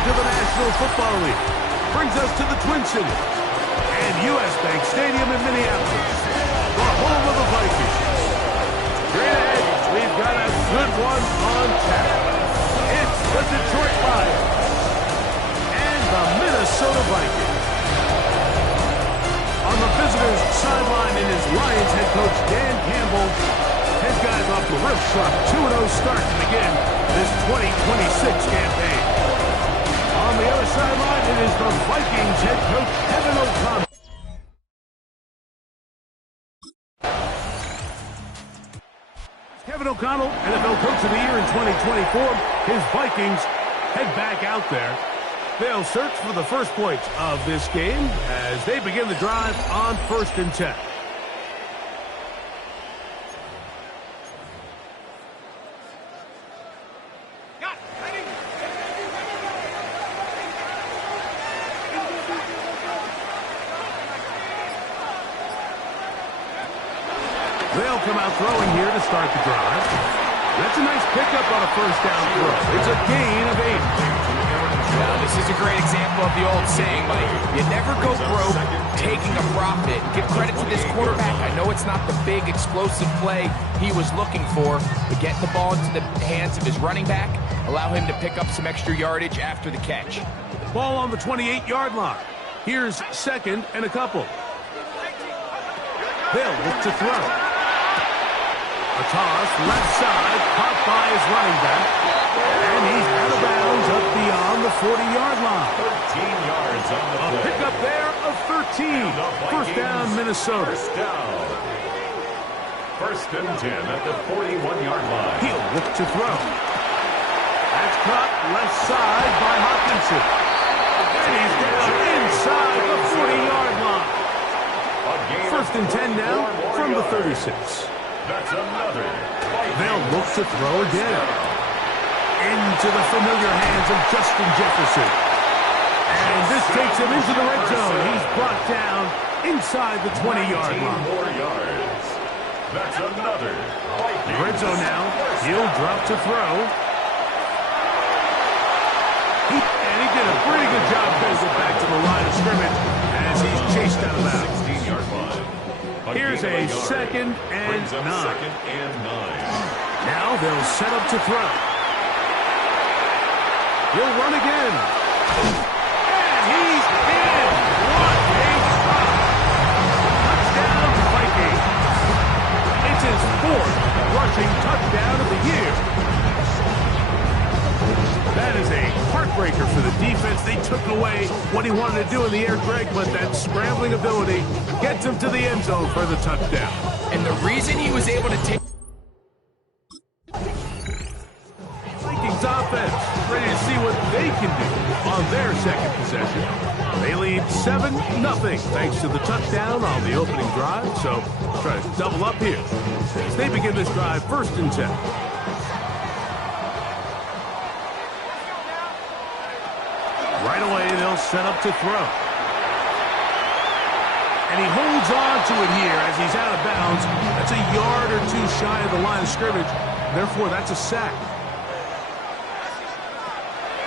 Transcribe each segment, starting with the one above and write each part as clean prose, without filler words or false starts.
to the National Football League. Brings us to the Twin Cities and U.S. Bank Stadium in Minneapolis, the home of the Vikings. Straight ahead, we've got a good one on tap. It's the Detroit Lions and the Minnesota Vikings. On the visitors' sideline is Lions head coach Dan Campbell. His guys off to a real sharp 2-0 start to begin this 2026 campaign. On the other sideline, it is the Vikings head coach Kevin O'Connell. Kevin O'Connell, NFL Coach of the Year in 2024. His Vikings head back out there. They'll search for the first points of this game as they begin the drive on 1st and 10. They'll come out throwing here to start the drive. That's a nice pickup on a first down throw. It's a gain of 8. Now, this is a great example of the old saying, Mike. You never go broke taking a profit. Give credit to this quarterback. I know it's not the big, explosive play he was looking for, but getting the ball into the hands of his running back, allow him to pick up some extra yardage after the catch. Ball on the 28-yard line. Here's 2nd and a couple. They'll look to throw. A toss, left side, caught by his running back. And he's out of bounds up beyond the 40-yard line. 13 yards on the play. A pickup there of 13. First down, Minnesota. First and 10 at the 41-yard line. He'll look to throw. That's caught left side by Hawkinson. And he's down inside the 40-yard line. First and 10 now from the 36. That's another. They'll look to throw again. Into the familiar hands of Justin Jefferson. And this takes him into the red zone. He's brought down inside the 20-yard line. More yards. That's another. Red zone now. He'll drop to throw. And he did a pretty good job getting it back to the line of scrimmage as he's chased out of bounds. 16-yard line. Here's a 2nd and 9. 2nd and 9. Now they'll set up to throw. He'll run again. And he's in. What a shot. Touchdown, Vikings. It's his 4th rushing touchdown of the year. That is a heartbreaker for the defense. They took away what he wanted to do in the air, Greg, but that scrambling ability gets him to the end zone for the touchdown. And the reason he was able to take... Vikings offense ready to see what they can do on their second possession. They lead 7-0 thanks to the touchdown on the opening drive. So try to double up here as they begin this drive 1st and 10. Right away, they'll set up to throw. And he holds on to it here as he's out of bounds. That's a yard or 2 shy of the line of scrimmage. Therefore, that's a sack.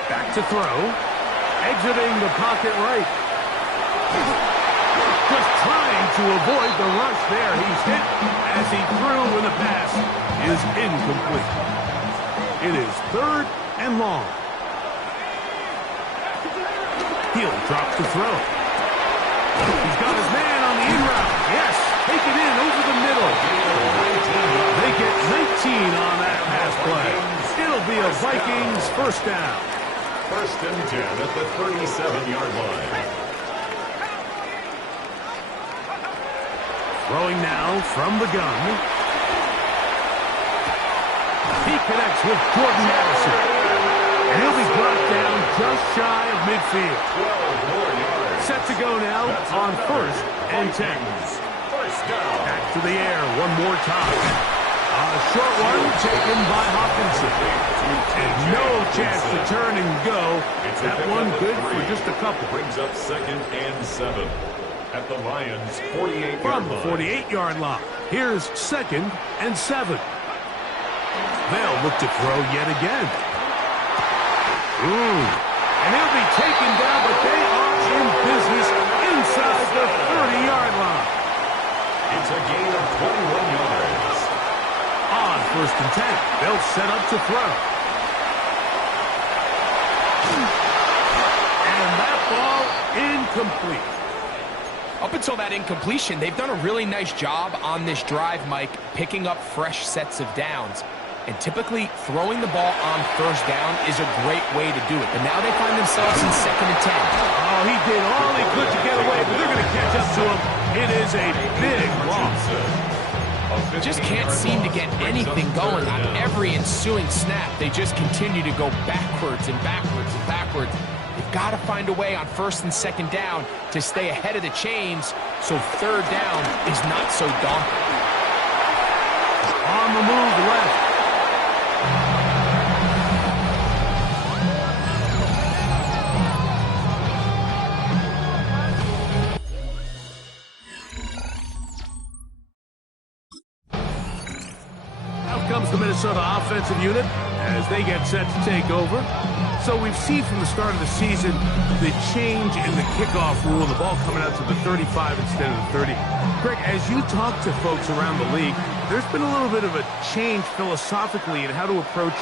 Back to throw. Exiting the pocket right. Just trying to avoid the rush there. He's hit as he threw when the pass is incomplete. It is 3rd and long. He'll drop to throw. He's got his man on the in route. Yes, take it in over the middle. They get 19 on that pass play. It'll be a Vikings first down. First and 10 at the 37-yard line. Throwing now from the gun. He connects with Jordan Addison. And he'll be brought down just shy of midfield. 12 more yards. Set to go now on 1st and 10. First down. Back to the air one more time. A short one taken by Hawkinson. And no chance to turn and go. That one good for just a couple. Brings up 2nd and 7 at the Lions' 48-yard line. From the 48-yard line. Here's 2nd and 7. They'll look to throw yet again. And he'll be taken down, but they are in business inside the 30-yard line. It's a gain of 21 yards. On 1st and 10, they'll set up to throw. And that ball incomplete. Up until that incompletion, they've done a really nice job on this drive, Mike, picking up fresh sets of downs. And typically, throwing the ball on 1st down is a great way to do it. But now they find themselves in 2nd and 10. Oh, he did all he could to get away, but they're going to catch up to him. It is a big loss. Just can't seem to get anything going on every ensuing snap. They just continue to go backwards and backwards and backwards. They've got to find a way on 1st and 2nd down to stay ahead of the chains so 3rd down is not so daunting. On the move left. Out comes the Minnesota offensive unit as they get set to take over. So we've seen from the start of the season the change in the kickoff rule, the ball coming out to the 35 instead of the 30. Greg, as you talk to folks around the league, there's been a little bit of a change philosophically in how to approach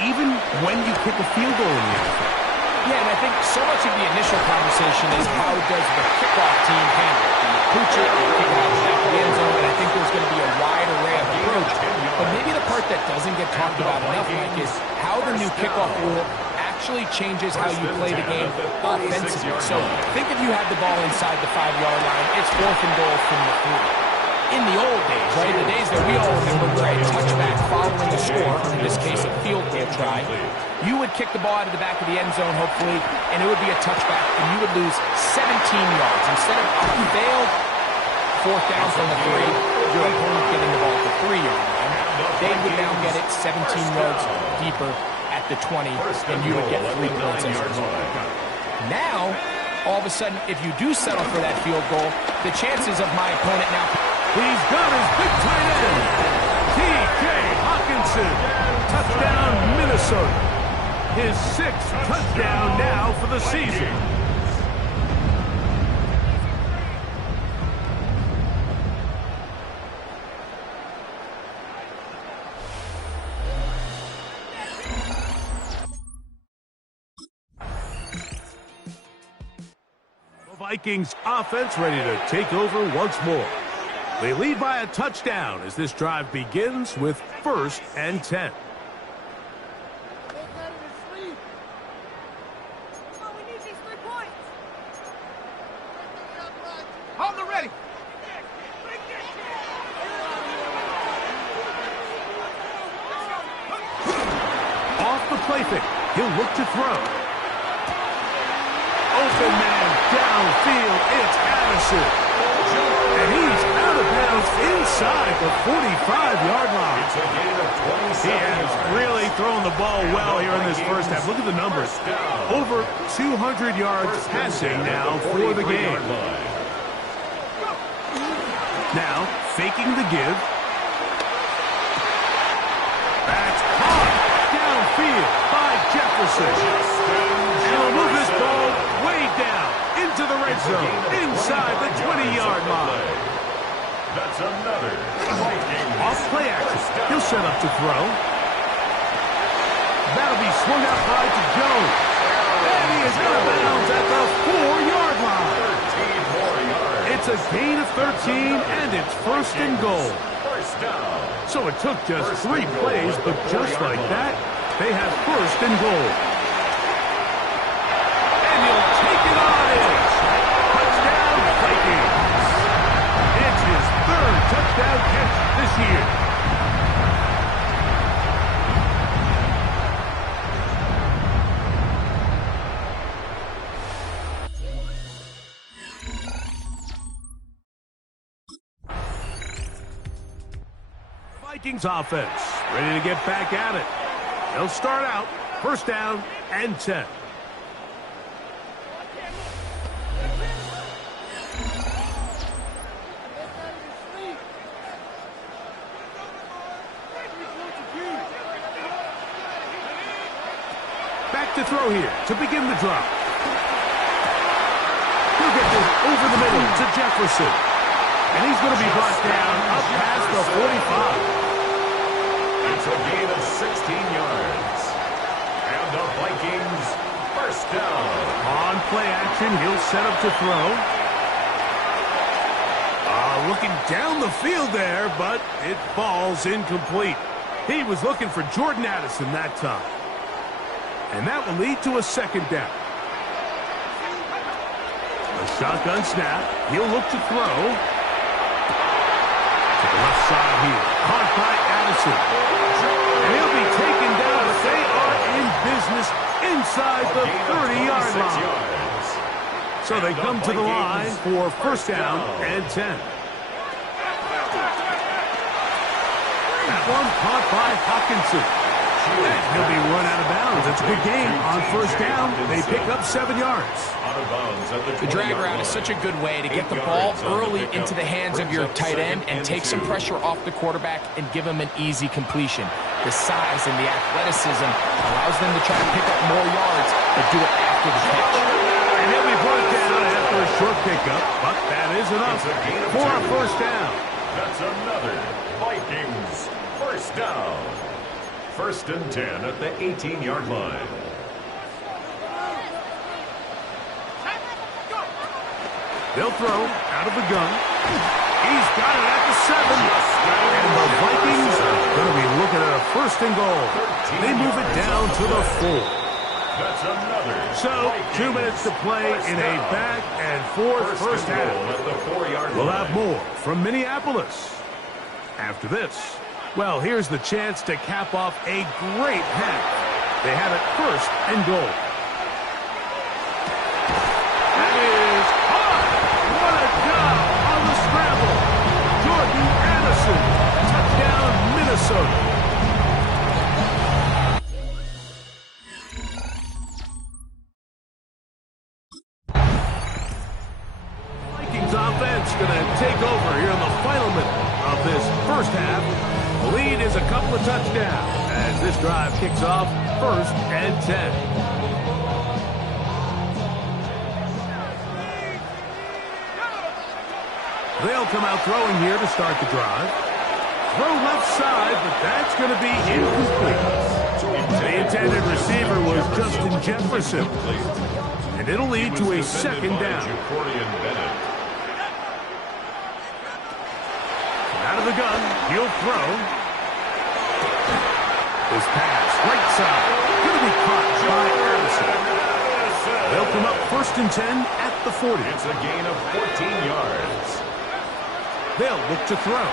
even when you kick a field goal in the NFL. Yeah, and I think so much of the initial conversation is how does the kickoff team handle it? Do you pooch it, do you kick it out of the end zone? And I think there's going to be a wide array of approach. But maybe the part that doesn't get talked about enough, Mike, is how the new kickoff rule actually changes how you play the game offensively. So think if you have the ball inside the 5-yard line, it's 4th and goal from the 3. In the old days, right, the days that we all remember where a touchback following a score, in this case a field goal try, you would kick the ball out of the back of the end zone, hopefully, and it would be a touchback, and you would lose 17 yards. Instead of a failed 4th down from the 3, your opponent getting the ball at the 3-yard line, they would now get it 17 yards deeper at the 20, and you would get 3 points as a result. Now, all of a sudden, if you do settle for that field goal, the chances of my opponent now... He's got his big tight end, T.J. Hawkinson. Touchdown, Minnesota. His 6th touchdown now for the season. The Vikings offense ready to take over once more. They lead by a touchdown as this drive begins with 1st and 10. On the ready. Off the play fake. He'll look to throw. Open man downfield. It's Addison. And he's out of bounds inside the 45-yard line. He has really thrown the ball well here in this first half. Look at the numbers. Over 200 yards passing now for the game. Now, faking the give. That's caught downfield by Jefferson. And he'll move this ball way down into the red zone, inside the 20-yard line. That's another Vikings. Off play action. He'll set up to throw. That'll be swung out wide to Jones. And he is out of bounds at the 4-yard line. 13 more yards. It's a gain of 13, and it's 1st and goal. First down. So it took just 3 plays, but just like that, they have 1st and goal. And he'll take it on in. Touchdown, Vikings. It's his 3rd touchdown catch this year. Vikings offense ready to get back at it. They'll start out 1st down and 10. Back to throw here to begin the drive. He'll get this over the middle to Jefferson. And he's going to be brought down up past the 45. It's a gain of 16 yards. And the Vikings first down. On play action, he'll set up to throw. Looking down the field there, but it falls incomplete. He was looking for Jordan Addison that time. And that will lead to a second down. A shotgun snap. He'll look to throw. To the left side here. Caught by Addison. And he'll be taken down, but they are in business inside the 30-yard line. So they come to the line for first down and 10. That one caught by Hawkinson. And he'll be run out of bounds. It's a good game on first down. They pick up 7 yards. The drag route is such a good way to get the ball early into the hands of your tight end and take some pressure off the quarterback and give him an easy completion. The size and the athleticism allows them to try to pick up more yards, but do it after the catch. And he'll be brought down after a short pickup, but that is enough for a first down. That's another Vikings first down. First and 10 at the 18-yard line. They'll throw out of the gun. He's got it at the 7. And the Vikings are going to be looking at a first and goal. They move it down to the 4. That's another. So, 2 minutes to play in a back and forth first half. At the 4-yard line. We'll have more from Minneapolis after this. Well, here's the chance to cap off a great half. They have it first and goal. That is high. What a job on the scramble. Jordan Addison. Touchdown, Minnesota. Vikings offense going to take over here in the final minute of this first half. The lead is a couple of touchdowns as this drive kicks off first and 10. They'll come out throwing here to start the drive. Throw left side, but that's going to be incomplete. The intended receiver was Justin Jefferson. And it'll lead to a second down. Out of the gun, he'll throw. His pass, right side, going to be caught by Addison. They'll come up first and 10 at the 40. It's a gain of 14 yards. They'll look to throw.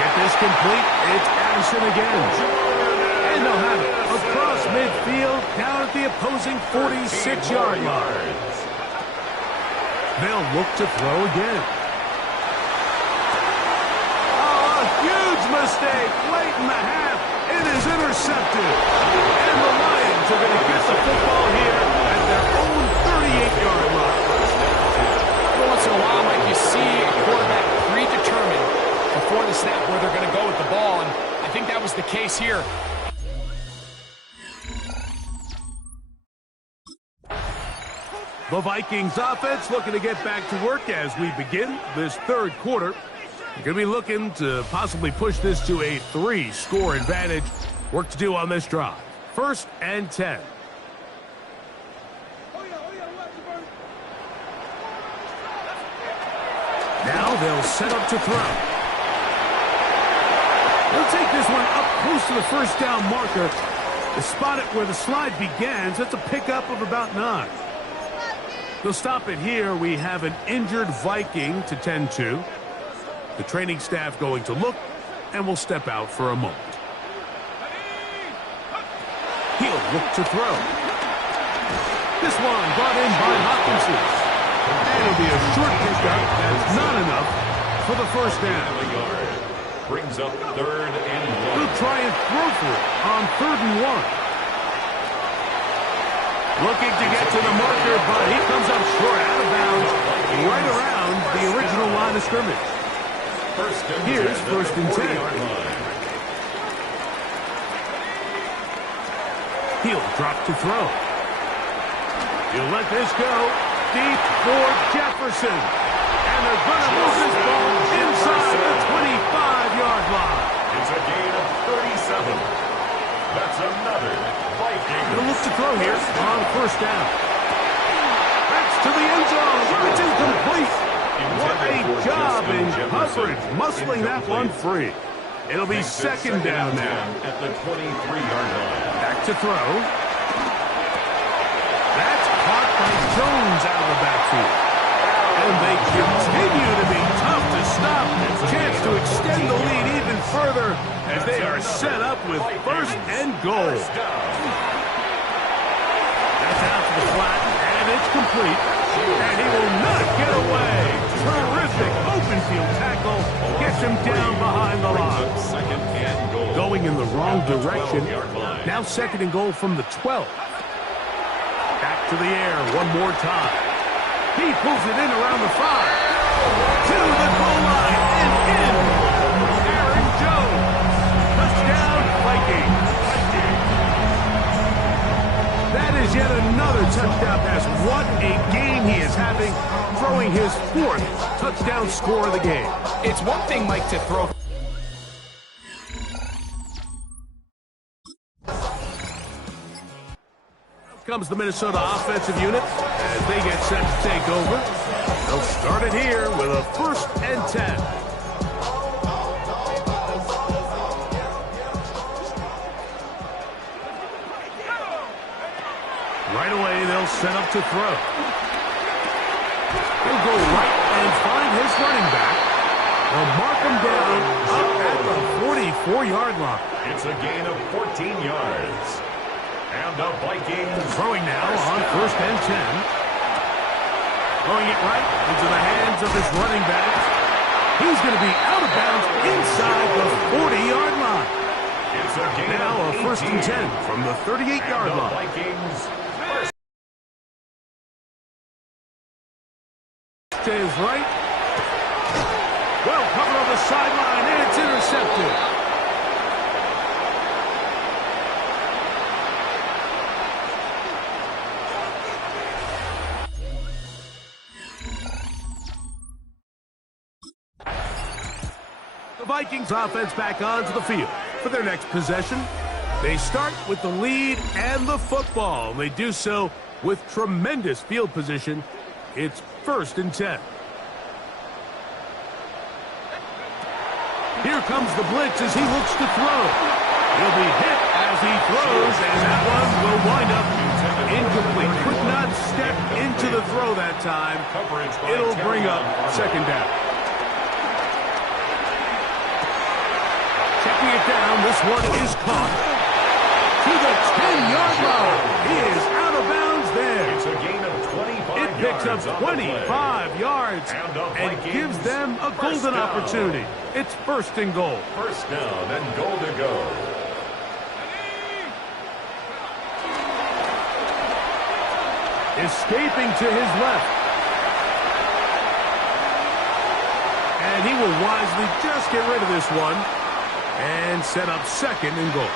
Get this complete. It's Addison again. And they'll have it across midfield down at the opposing 46-yard line. They'll look to throw again. Oh, a huge mistake late in the half. It is intercepted. And the Lions are going to get the football here at their own 38-yard line. Every once in a while, Mike, you see a quarterback predetermined before the snap where they're going to go with the ball, and I think that was the case here. The Vikings offense looking to get back to work as we begin this third quarter. They're going to be looking to possibly push this to a 3-score advantage. Work to do on this drive. First and 10. Now they'll set up to throw. They'll take this one up close to the first down marker. They spot it where the slide begins. That's a pickup of about 9. They'll stop it here. We have an injured Viking to tend to. The training staff going to look, and will step out for a moment. He'll look to throw. This one brought in by Hawkinson. And it'll be a short pickup. That's not enough for the first down. Brings up third and 1. He'll try and throw for it on 3rd and 1. Looking to get to the marker, but he comes up short, out of bounds, right around the original line of scrimmage. Here's first and 10. Drop to throw. He'll let this go. Deep for Jefferson. And they're going to move this ball inside the 25-yard line. It's a gain of 37. That's another Viking. He'll look to throw here on first down. That's to the end zone. It's incomplete. What a job in coverage, muscling that one free. It'll be second down now. At the 23-yard line. Back to throw. That's caught by Jones out of the backfield. And they continue to be tough to stop. Chance to extend the lead even further as they are set up with first and goal. That's out to the flat, and it's complete. And he will not get away. Terrific open field tackle. Gets him down behind the line. Second and goal. Going in the wrong direction. Now second and goal from the 12. Back to the air one more time. He pulls it in around the 5. To the goal line and in. Aaron Jones. Touchdown, Vikings. That is yet another touchdown pass. What a game he is having, throwing his 4th touchdown score of the game. It's one thing, Mike, to throw. Comes the Minnesota offensive unit as they get set to take over. They'll start it here with a 1st and 10. Right away, they'll set up to throw. He'll go right and find his running back. They'll mark him down up at the 44-yard line. It's a gain of 14 yards. And the Vikings throwing now on 1st and 10. Throwing it right into the hands of his running back. He's going to be out of bounds inside the 40-yard line. It's a gain now of a 1st and 10 from the 38-yard line. Vikings Stays right. Well covered on the sideline, and it's intercepted. Vikings offense back onto the field for their next possession. They start with the lead and the football. They do so with tremendous field position. It's 1st and 10. Here comes the blitz as he looks to throw. He'll be hit as he throws, and that one will wind up incomplete. Could not step into the throw that time. It'll bring up second down. Checking it down, this one is caught. To the 10-yard line. He is out of bounds there. It's a gain of 25 It picks up 25 yards and gives them a golden opportunity. It's 1st and goal. 1st down and goal to go. Escaping to his left. And he will wisely just get rid of this one and set up 2nd and goal.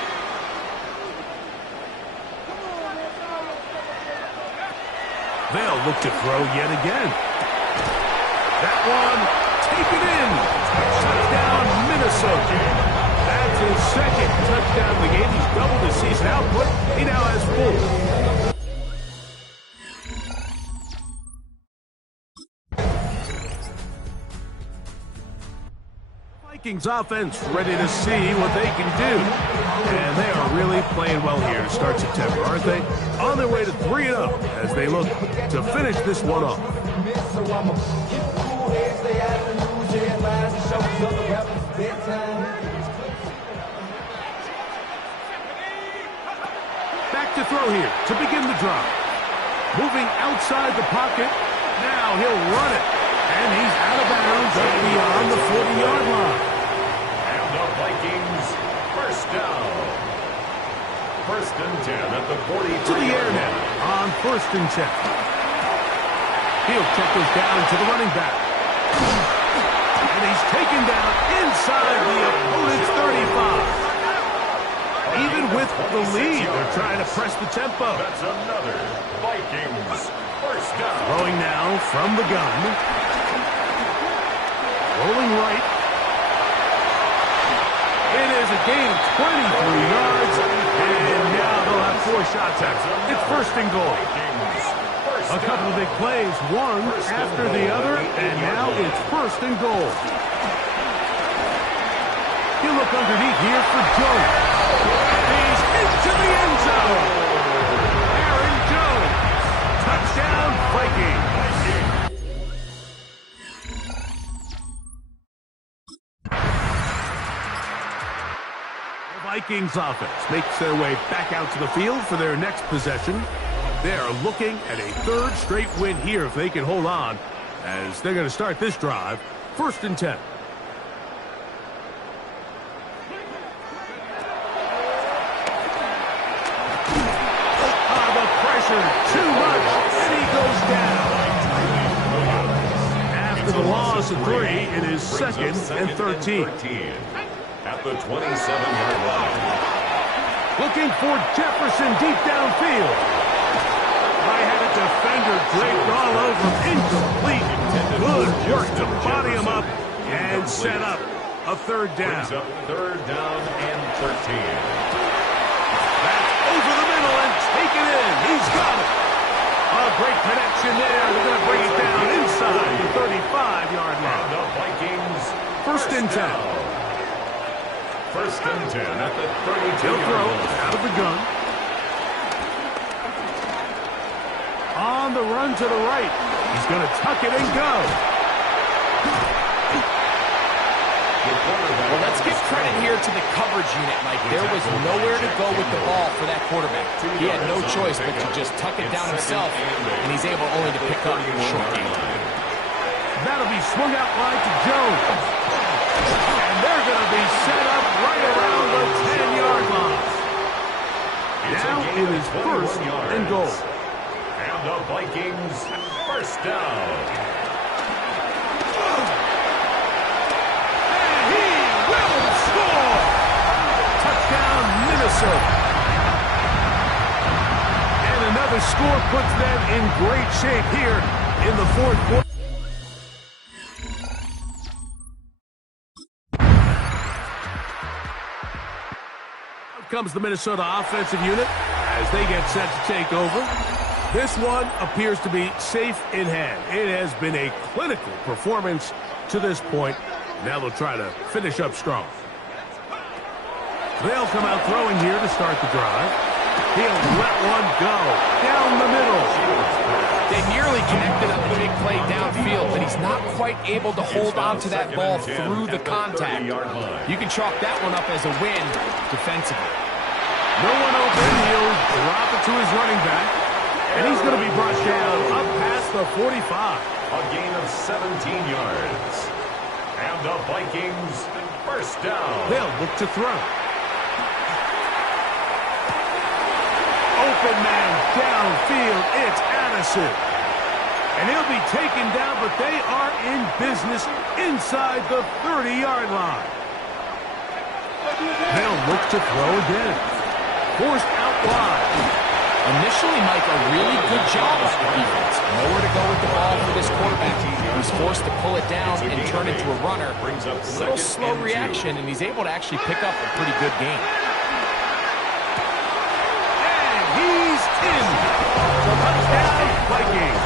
They'll look to throw yet again. That one taken in. Touchdown, Minnesota. That's his 2nd touchdown of the game. He's doubled his season output. He now has 4. Vikings offense ready to see what they can do. And they are really playing well here to start September, aren't they? On their way to 3-0 as they look to finish this one off. Back to throw here to begin the drive. Moving outside the pocket. Now he'll run it. And he's out of bounds up beyond the 40-yard line. And the Vikings, 1st down. 1st and 10 at the 40. To the air now on 1st and 10. He'll check this down to the running back. And he's taken down inside the opponent's 35. A Even with the lead, they're trying to press the tempo. That's another Vikings first down. Throwing now from the gun. Rolling right. It is a gain of 23 yards, and now they'll have 4 shots at it. It's first and goal. A couple of big plays, one after the other, and now it's first and goal. You look underneath here for Jones. He's into the end zone. Aaron Jones. Touchdown, Vikings. The Vikings offense makes their way back out to the field for their next possession. They are looking at a 3rd straight win here if they can hold on, as they're going to start this drive. First and 10. Too much, and he goes down. After the loss of 3, it is 2nd and 13. At the 27-yard line. Looking for Jefferson deep downfield. I had a defender draped all over him. Incomplete. Good work to body him up and set up a 3rd down. Brings up 3rd down and 13. That's over the middle and taken in. He's got it. A great connection there. They're going to bring it down inside the 35-yard line. And the Vikings First and 10. First and 10 at the 32-yard He'll throw line. out of the gun. On the run to the right. He's going to tuck it and go. Well, let's give credit here to the coverage unit, Mike. There was nowhere to go with the ball for that quarterback. He had no choice but to just tuck it down himself, and he's able only to pick up a short game. That'll be swung out wide to Jones. And they're going to be set up right around the 10-yard line. Now it is first and goal. And the Vikings first down. Minnesota. And another score puts them in great shape here in the 4th quarter. Out comes the Minnesota offensive unit as they get set to take over. This one appears to be safe in hand. It has been a clinical performance to this point. Now they'll try to finish up strong. They'll come out throwing here to start the drive. He'll let one go down the middle. They nearly connected on the big play downfield, but he's not quite able to hold on to that ball through the contact. You can chalk that one up as a win defensively. No one open. He'll drop it to his running back, and he's going to be brought down up past the 45. A gain of 17 yards. And the Vikings first down. They'll look to throw. Open man downfield. It's Addison. And he'll be taken down, but they are in business inside the 30-yard line. They'll look to throw again. Forced out wide. Initially, Mike, a really good job by the defense. Nowhere to go with the ball for this quarterback. He's forced to pull it down and turn into a runner. A little slow reaction, and he's able to actually pick up a pretty good game. He's in. Touchdown, Vikings.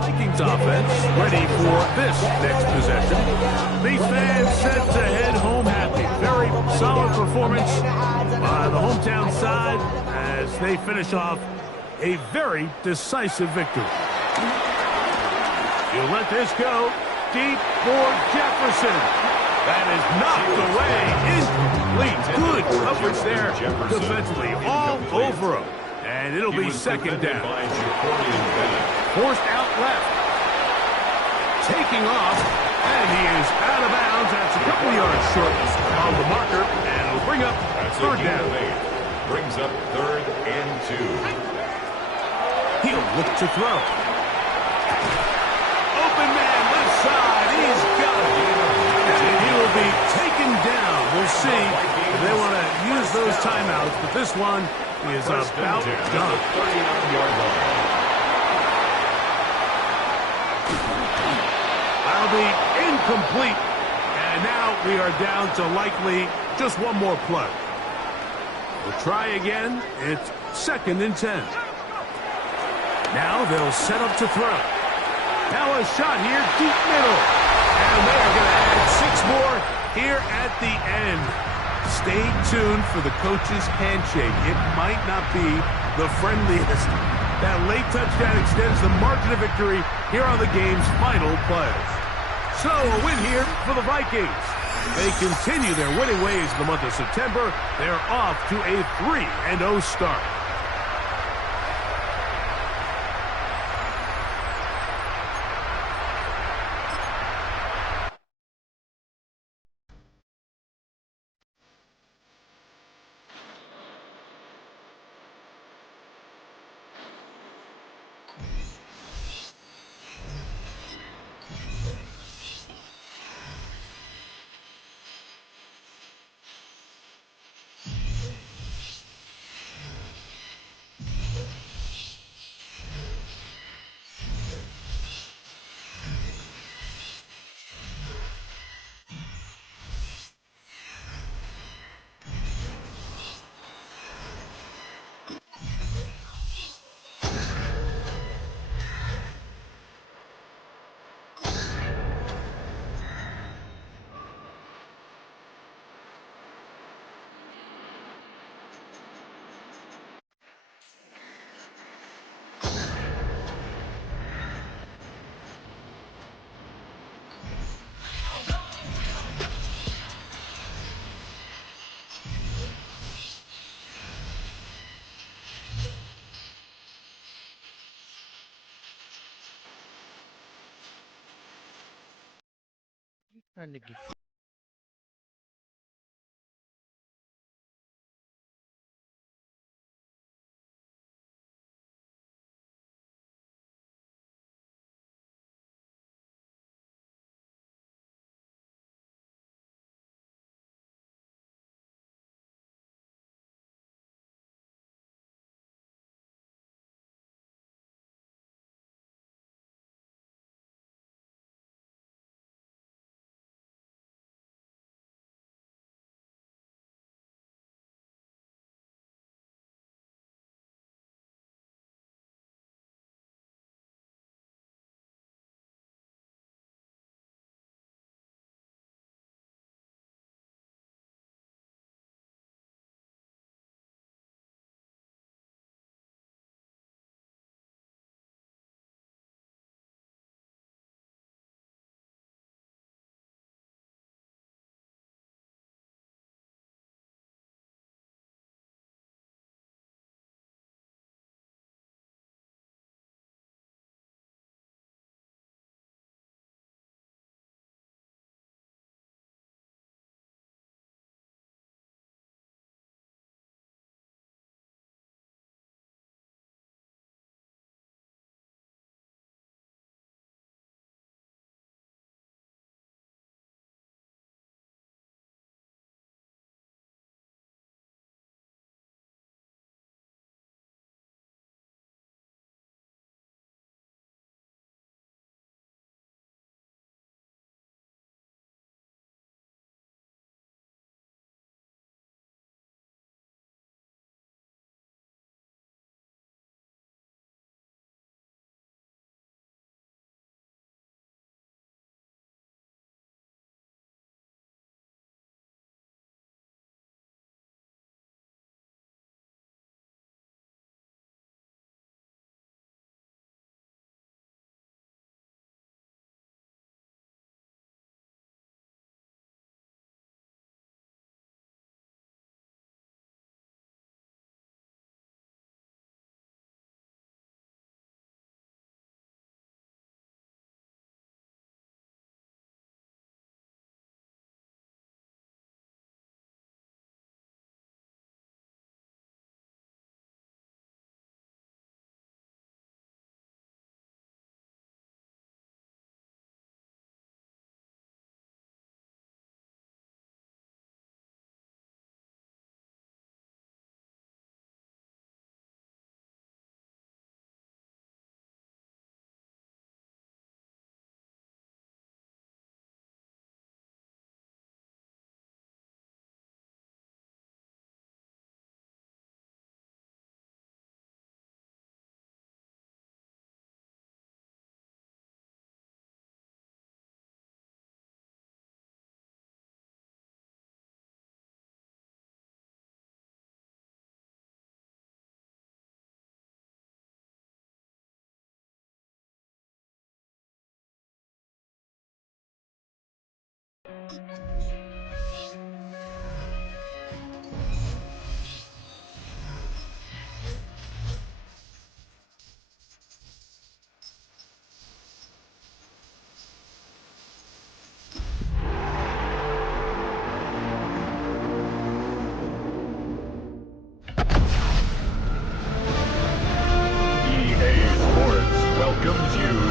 Vikings offense ready for this next possession. These fans set to head home happy. Very solid performance by the hometown side as they finish off a very decisive victory. He'll let this go deep for Jefferson. That is knocked away. Incomplete. Good coverage there defensively. All over him. And it'll be second down. Forced out left. Taking off And he is out of bounds. That's a couple of yards short of the marker, and it'll bring up third down. Brings up 3rd and 2. He'll look to throw. Open man, left side. He's got it. And he will be taken down. We'll see if they want to use those timeouts, but this one is about done. 39-yard line. That'll be incomplete. And now we are down to likely just one more play. We'll try again. It's 2nd and 10. Now they'll set up to throw. Now a shot here, deep middle. And they're going to add 6 more here at the end. Stay tuned for the coach's handshake. It might not be the friendliest. That late touchdown extends the margin of victory here on the game's final play. So a win here for the Vikings. They continue their winning ways in the month of September. They're off to a 3-0 start. Trying to get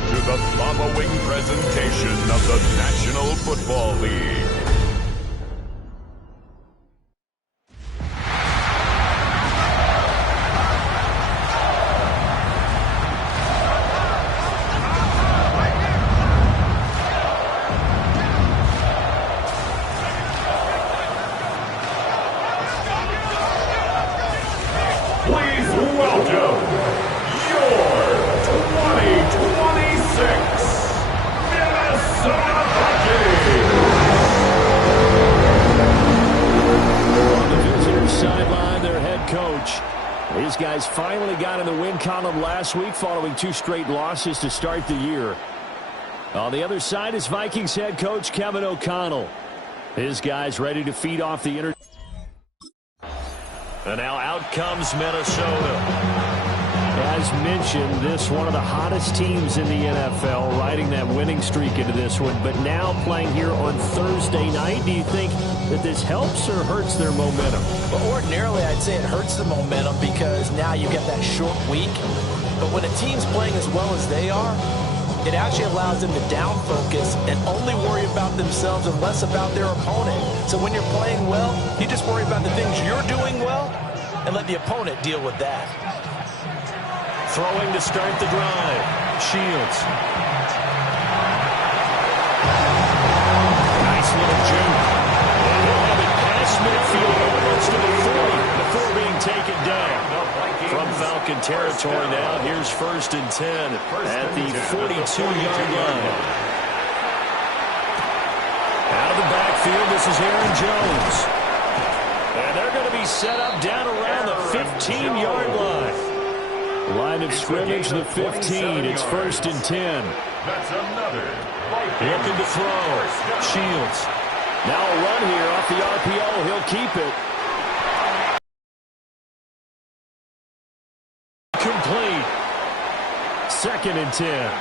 to the following presentation of the National Football League. Please welcome your 2026 Minnesota Vikings! On the visitor sideline, their head coach. These guys finally got in the win column last week following 2 straight losses to start the year. On the other side is Vikings head coach Kevin O'Connell. His guys ready to feed off the inner. And now out comes Minnesota. As mentioned, this one of the hottest teams in the NFL, riding that winning streak into this one. But now playing here on Thursday night, do you think that this helps or hurts their momentum? Well, ordinarily, I'd say it hurts the momentum because now you get that short week. But when a team's playing as well as they are, it actually allows them to down focus and only worry about themselves and less about their opponent. So when you're playing well, you just worry about the things you're doing well and let the opponent deal with that. Throwing to start the drive. Shields. Nice little juke. And he'll have it past midfield almost to the 40 before being taken down. From Falcon territory now, here's 1st and 10 at the 42-yard line. Out of the backfield, this is Aaron Jones. And they're going to be set up down around the 15-yard line. Line of scrimmage, the 15. It's 1st and 10. That's another Looking to throw. Shields. Now a run here off the RPO. He'll keep it. Complete. 2nd and 10.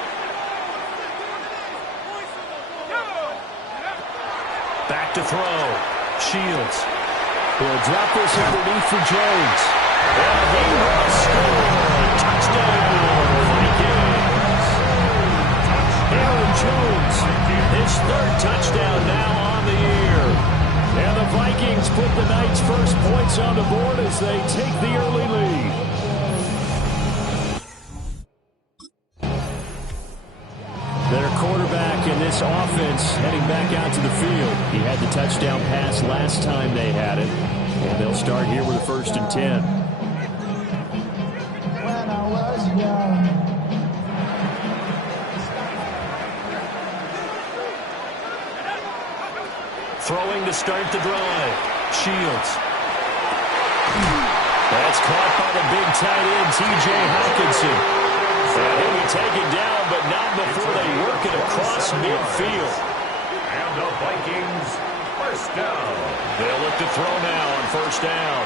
Back to throw. Shields. He'll drop this underneath for Jones. And he will score. Touchdown, Vikings. Aaron Jones, his 3rd touchdown now on the year. And the Vikings put the night's first points on the board as they take the early lead. Their quarterback in this offense heading back out to the field. He had the touchdown pass last time they had it. And they'll start here with a 1st and 10. When I was young. Throwing to start the drive. Shields. That's caught by the big tight end, T.J. Hawkinson. And he'll be taken down, but not before they work it across midfield. And the Vikings, 1st down. They'll look to throw now on 1st down.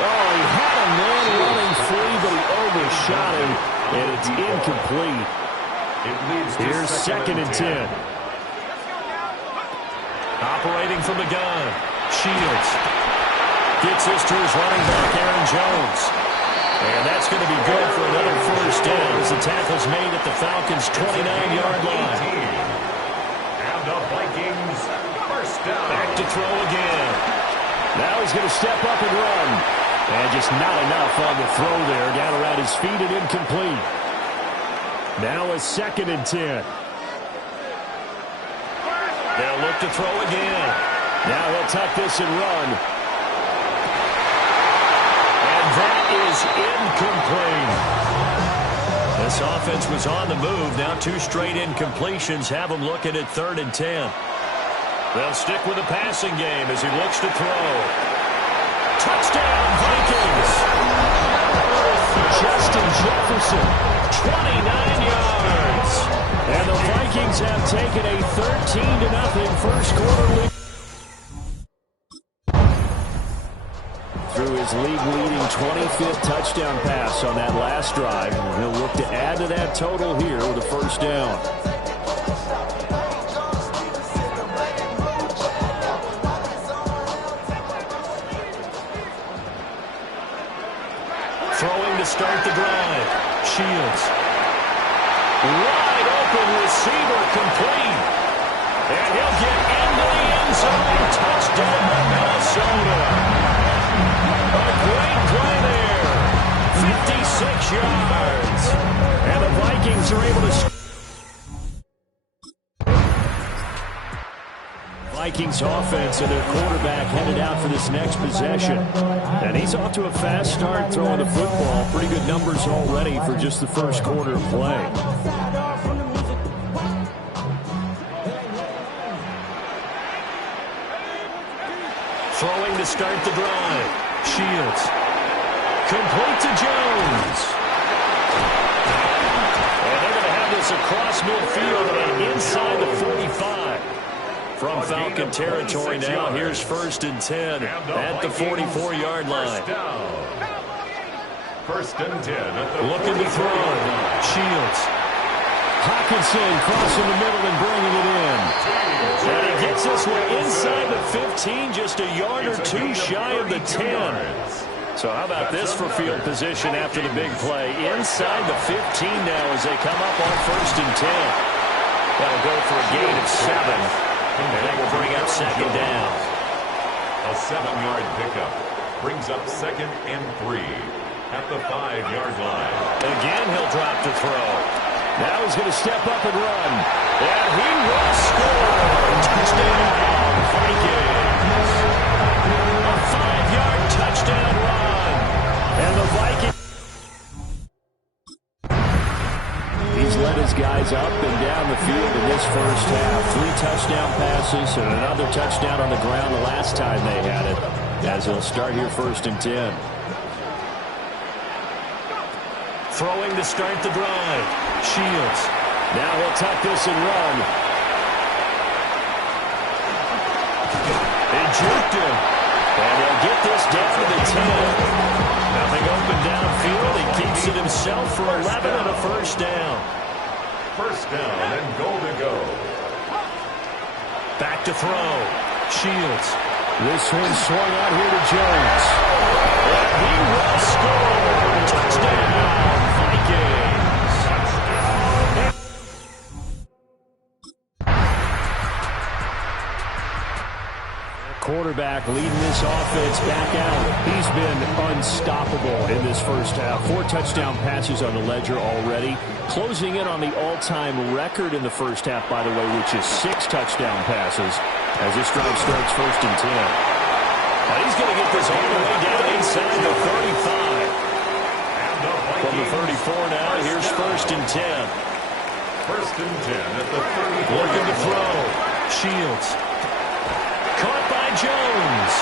Oh, he had a man running free, but he overshot him, and it's incomplete. It leads to Here's 2nd and 10. Operating from the gun. Shields gets this to his running back, Aaron Jones. And that's going to be good for another 1st down as the tackle's made at the Falcons' 29-yard line. And the Vikings, 1st down. Back to throw again. Now he's going to step up and run. And just not enough on the throw there. Down around his feet and incomplete. Now a 2nd and 10. They'll look to throw again. Now he'll tuck this and run. And that is incomplete. This offense was on the move. Now 2 straight incompletions have them looking at 3rd and 10. They'll stick with the passing game as he looks to throw. Touchdown, Vikings! Justin Jefferson, 29 yards. And the Vikings have taken a 13-0 first quarter lead. Through his league-leading 25th touchdown pass on that last drive. And he'll look to add to that total here with a 1st down. Throwing to start the drive. Shields. Wide receiver, complete. And he'll get into the end zone. Touchdown, Minnesota. A great play there. 56 yards. And the Vikings are able to... Vikings offense and their quarterback headed out for this next possession. And he's off to a fast start throwing the football. Pretty good numbers already for just the first quarter of play. Throwing to start the drive. Shields. Complete to Jones. And they're going to have this across midfield and inside the 45. From Falcon territory now, here's 1st and 10 at the 44-yard line. First and 10 at the looking to throw. Shields. Hawkinson crossing the middle and bringing it in. And he gets this one inside the 15, just a yard or two shy of the 10. So how about this for field position after the big play? Inside the 15 now as they come up on 1st and 10. That'll go for a gain of 7. And that will bring up 2nd down. A 7-yard pickup brings up 2nd and 3 at the 5-yard line. Again, he'll drop to throw. Now he's going to step up and run. And he will score. Touchdown, Vikings. A 5-yard touchdown run. And the Vikings. He's led his guys up and down the field in this first half. 3 touchdown passes and another touchdown on the ground the last time they had it. As he'll start here 1st and 10. Throwing to start the drive. Shields. Now he'll tuck this and run. They juked him. And he'll get this down to the 10. Nothing open downfield. He keeps it himself for 11 and a 1st down. 1st down and goal to go. Back to throw. Shields. This one swung out here to Jones. And he will score. Touchdown, Vikings. Quarterback leading this offense back out. He's been unstoppable in this first half. 4 touchdown passes on the ledger already. Closing in on the all-time record in the first half, by the way, which is 6 touchdown passes as this drive starts 1st and 10. Now he's going to get this all the way down inside the 35. From the 34 now, here's 1st and 10. 1st and 10 at the 34. Looking to throw. Shields. Caught by Jones.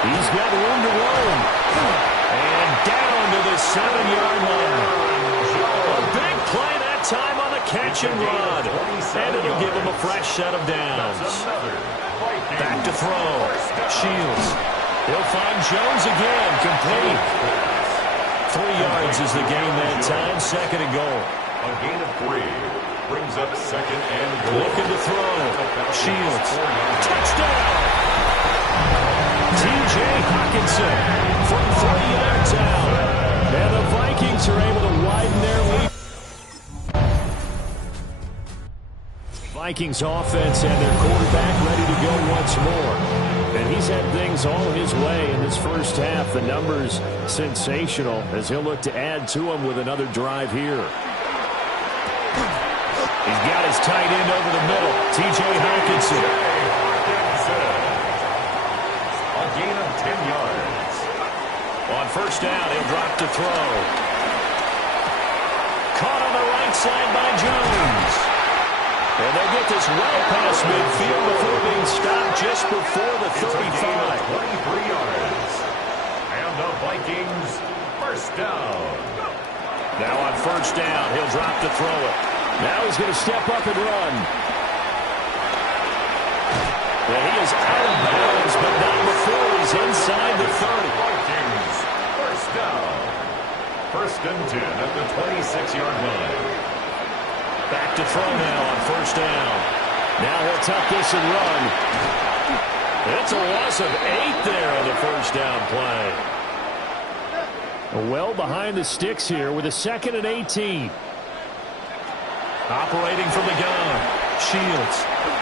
He's got room to roam. And down to the 7-yard line. A big play that time on the catch and run. And it'll give him a fresh set of downs. Back to throw. Shields. He'll find Jones again. Complete. 3 yards is the gain that time. 2nd and goal. A gain of 3. Brings up 2nd and goal. Looking to throw. Shields. Touchdown. T.J. Hawkinson from 3 yards out. And the Vikings are able to widen their lead. Vikings offense and their quarterback ready to go once more. And he's had things all his way in this first half. The numbers sensational as he'll look to add to them with another drive here. He's got his tight end over the middle. T.J. Hawkinson. A gain of 10 yards. On 1st down, he'll drop to throw. Caught on the right side by Jones. And they'll get this well past midfield before being stopped just before the 35. 23 yards. And the Vikings 1st down. Now on 1st down, he'll drop to throw it. Now he's going to step up and run. And he is out of bounds, but not before he's inside the 30. Vikings 1st down. 1st and 10 at the 26-yard line. Back to throw now on 1st down. Now he'll tuck this and run. It's a loss of 8 there on the 1st down play. Well behind the sticks here with a 2nd and 18. Operating from the gun. Shields.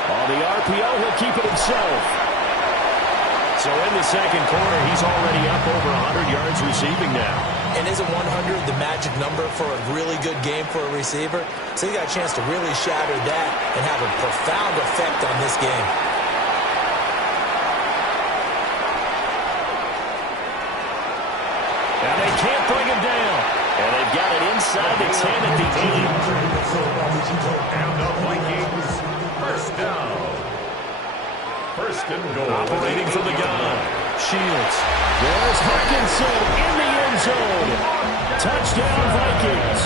On the RPO, he'll keep it himself. So in the second quarter, he's already up over 100 yards receiving now. And isn't 100 the magic number for a really good game for a receiver? So he got a chance to really shatter that and have a profound effect on this game. And they can't bring him down. And they've got it inside the 10 at the 8. And the Vikings, first down. First and goal. Operating from the gun. Shields. There's Hawkinson in the end zone. Touchdown, Vikings.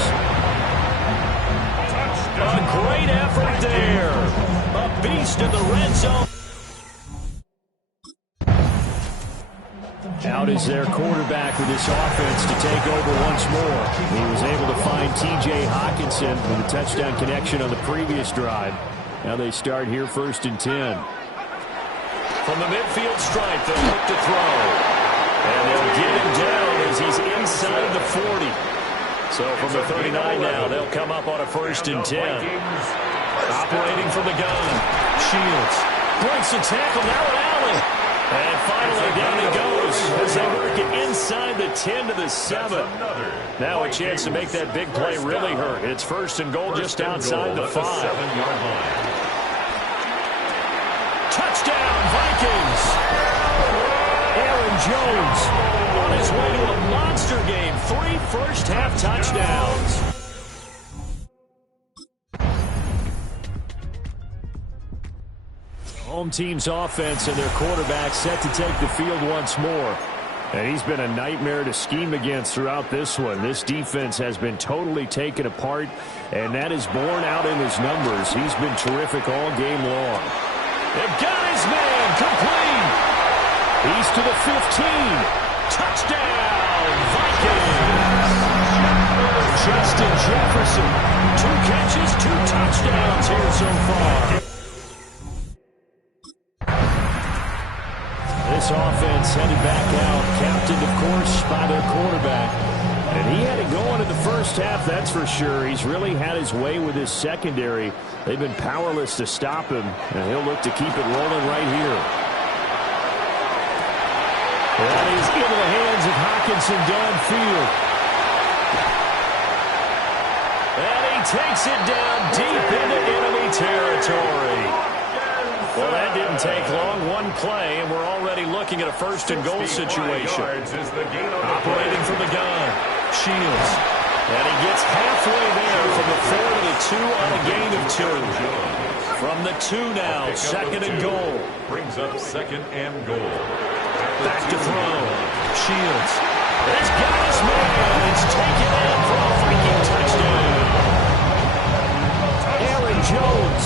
A great effort there. A beast in the red zone. Out is their quarterback with this offense to take over once more. He was able to find T.J. Hawkinson with a touchdown connection on the previous drive. Now they start here first and 10. From the midfield stripe, they'll look to throw. And they'll get him down as he's inside the 40. So from the 39 now, they'll come up on a first and 10. Operating from the gun. Shields breaks the tackle, now an alley. And finally down he goes as they work it inside the 10 to the 7. Now a chance to make that big play really hurt. It's first and goal just outside the 5. 7-yard line. Touchdown, Vikings! Aaron Jones on his way to a monster game. 3 first-half touchdowns. Home team's offense and their quarterback set to take the field once more. And he's been a nightmare to scheme against throughout this one. This defense has been totally taken apart, and that is borne out in his numbers. He's been terrific all game long. They've got his man complete. He's to the 15. Touchdown, Vikings. Justin Jefferson. 2 catches, 2 touchdowns here so far. This offense headed back out, captained, of course, by their quarterback. And he had it going in the first half, that's for sure. He's really had his way with his secondary. They've been powerless to stop him, and he'll look to keep it rolling right here. That is into the hands of Hawkinson downfield. And he takes it down deep into enemy territory. Well, that didn't take long. One play, and we're already looking at a first and goal situation. Operating from the gun. Shields. And he gets halfway there from the 4 to the 2 on a gain of 2. From the 2 now, second and goal. Brings up second and goal. Back to throw. Shields. He's got his man. It's taken in for a Viking touchdown. Aaron Jones.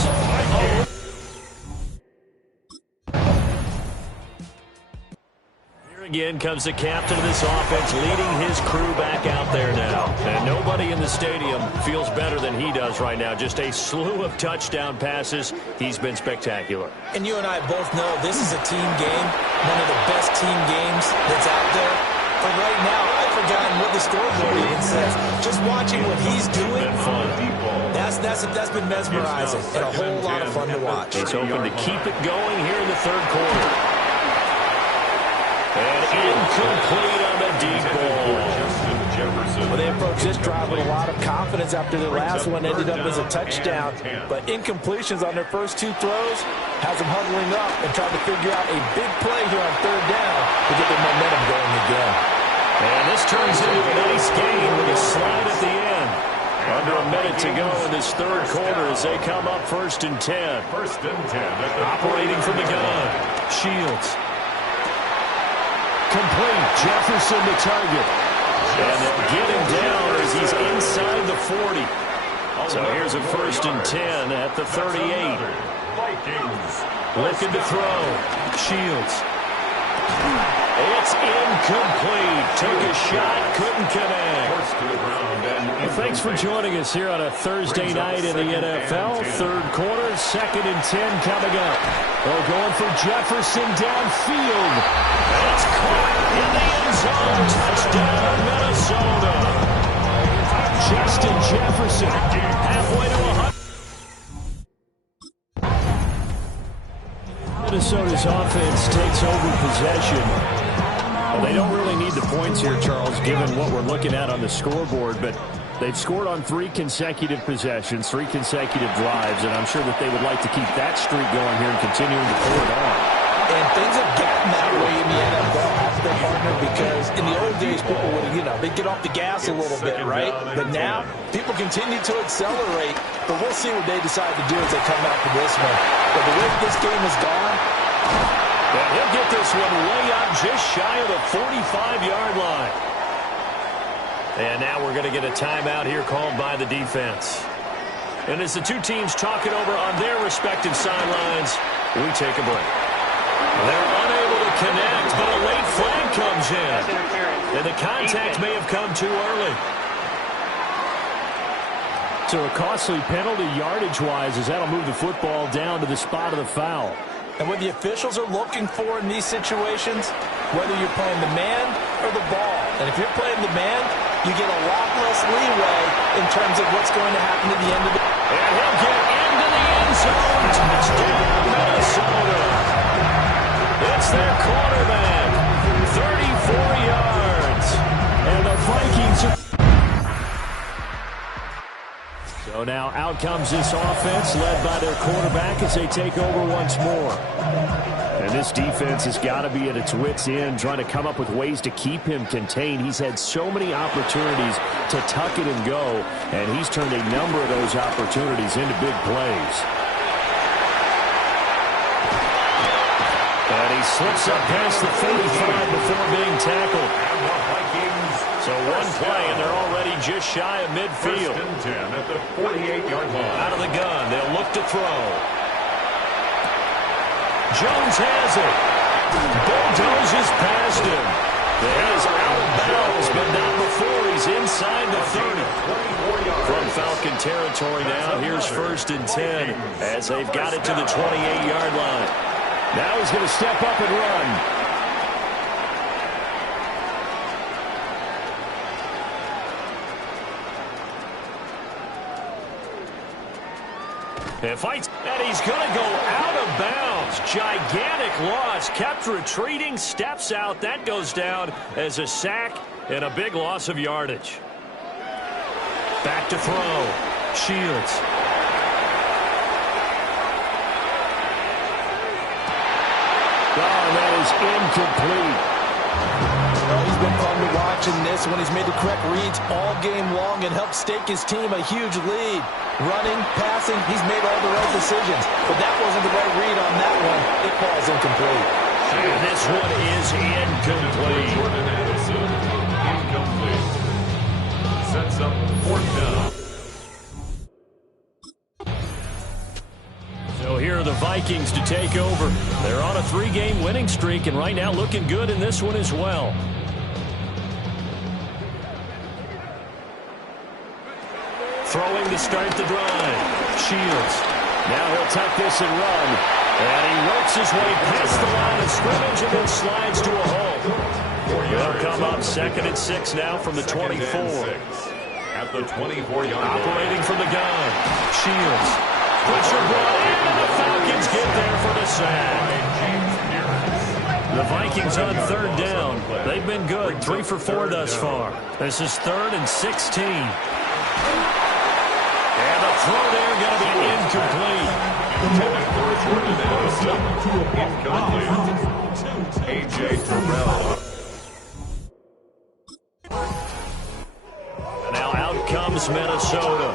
Again comes the captain of this offense, leading his crew back out there now. And nobody in the stadium feels better than he does right now. Just a slew of touchdown passes. He's been spectacular. And you and I both know this is a team game, one of the best team games that's out there. For right now, I've forgotten what the scoreboard even says. Just watching what he's doing, that's been mesmerizing and a whole lot of fun to watch. He's hoping to keep it going here in the third quarter. And incomplete on the deep ball. Well, they approached this drive with a lot of confidence after the last one ended up as a touchdown. But incompletions on their first 2 throws has them huddling up and trying to figure out a big play here on third down to get their momentum going again. And this turns into a nice game with a slide at the end. Under a minute to go in this third quarter as they come up first and 10. First and 10. Operating from the gun. Shields. Complete. Jefferson the target. And they'll get him down as he's inside the 40. So here's a first and 10 at the 38. Vikings. Looking to throw. Shields. It's incomplete. Took a shot, couldn't connect. Well, thanks for joining us here on a Thursday night in the NFL. Third quarter, second and 10 coming up. They're going for Jefferson downfield. And it's caught in the end zone. Touchdown, Minnesota. Justin Jefferson halfway to 100. Minnesota's offense takes over possession. Well, they don't really need the points here, Charles, given what we're looking at on the scoreboard, but they've scored on 3 consecutive possessions, 3 consecutive drives, and I'm sure that they would like to keep that streak going here and continuing to pull it on. And things have gotten that way in the NFL, haven't they, partner? Because in the old days, people would, they'd get off the gas a little bit, right? But now, people continue to accelerate. But we'll see what they decide to do as they come out for this one. But the way this game has gone, and he'll get this one way up just shy of the 45-yard line. And now we're going to get a timeout here called by the defense. And as the two teams talk it over on their respective sidelines, we take a break. They're unable to connect, but a late flag comes in. And the contact may have come too early. So a costly penalty yardage-wise as that'll move the football down to the spot of the foul. and what the officials are looking for in these situations, whether you're playing the man or the ball. And if you're playing the man, you get a lot less leeway in terms of what's going to happen at the end of the game. And he'll get into the end zone. Touchdown, Minnesota. It's their quarterback. 34 yards. And the Vikings are... So now out comes this offense led by their quarterback as they take over once more. And this defense has got to be at its wits' end, trying to come up with ways to keep him contained. He's had so many opportunities to tuck it and go, and he's turned a number of those opportunities into big plays. And he slips up past the 45 before being tackled. So one play, and they're already just shy of midfield. 1st and 10 at the 48-yard line. Out of the gun, they'll look to throw. Jones has it. Bulldozes past him. He's out of bounds, but not before he's inside the 30. From Falcon territory now, here's 1st and 10 as they've got it to the 28-yard line. Now he's going to step up and run. And fights, and he's going to go out of bounds. Gigantic loss. Kept retreating, steps out. That goes down as a sack and a big loss of yardage. Back to throw. Shields. Oh, that is incomplete. Well, he's been fun to watch in this when he's made the correct reads all game long and helped stake his team a huge lead. Running, passing, he's made all the right decisions. But that wasn't the right read on that one. It falls incomplete. And this one is incomplete. Incomplete. Sets up 4th down. So here are the Vikings to take over. They're on a 3-game winning streak, and right now looking good in this one as well. Throwing to start the drive. Shields. Now he'll tuck this and run. And he works his way past the line of scrimmage and then slides to a hole. They'll come up 2nd and 6 now from the 24. At the 24-yard line. Operating from the gun. Shields. Pressure brought in, and the Falcons get there for the sack. The Vikings on 3rd down. They've been good, 3 for 4 thus far. This is 3rd and 16. And the throw there going to be incomplete. Incomplete. A.J. Terrell. Now out comes Minnesota.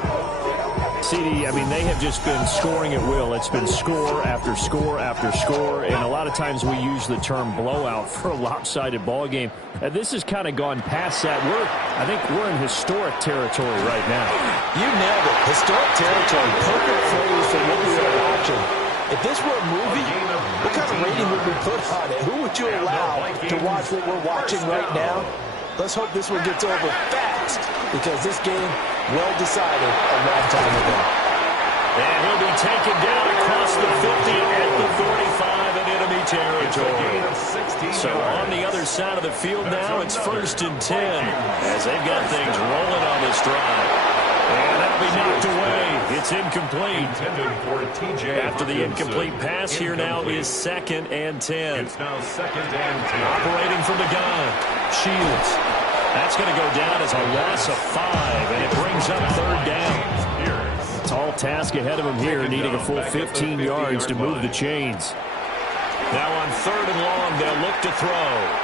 CD, I mean, they have just been scoring at will. It's been score after score after score, and a lot of times we use the term blowout for a lopsided ball game. This has kind of gone past that. I think we're in historic territory right now. You nailed it. Historic territory. Perfect phrase for what we are watching. If this were a movie, what kind of rating would we put on it? Who would you allow to watch what we're watching right now? Let's hope this one gets over fast, because this game, well decided a long time ago. And he'll be taken down across the 50 at the 45 in enemy territory. So on the other side of the field now, it's 1st and 10 as they've got things rolling on this drive. And that'll be knocked away. It's incomplete. Intended for TJ After the incomplete pass, here now is 2nd and 10. It's now 2nd and 10. Operating from the gun. Shields. That's going to go down as a loss of 5, and it brings up 3rd down. Tall task ahead of him here, needing a full 15 yards to move the chains. Now on 3rd and long, they'll look to throw.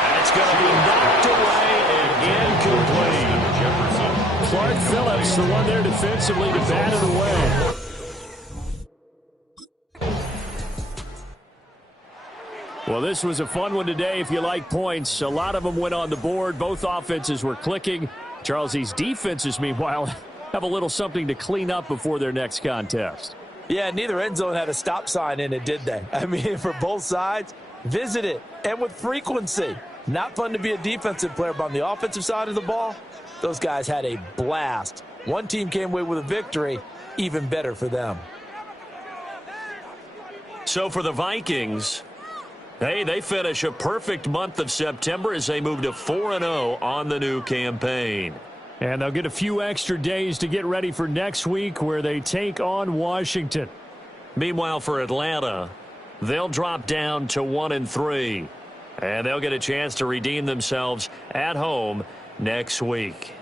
That's going to be knocked away and incomplete. Clark Phillips, the one there defensively to bat it away. Well, this was a fun one today if you like points. A lot of them went on the board. Both offenses were clicking. Charles, these defenses, meanwhile, have a little something to clean up before their next contest. Yeah, neither end zone had a stop sign in it, did they? I mean, for both sides, visit it, and with frequency. Not fun to be a defensive player, but on the offensive side of the ball, those guys had a blast. One team came away with a victory, even better for them. So for the Vikings, hey, they finish a perfect month of September as they move to 4-0 on the new campaign. And they'll get a few extra days to get ready for next week where they take on Washington. Meanwhile, for Atlanta, they'll drop down to 1-3. And they'll get a chance to redeem themselves at home next week.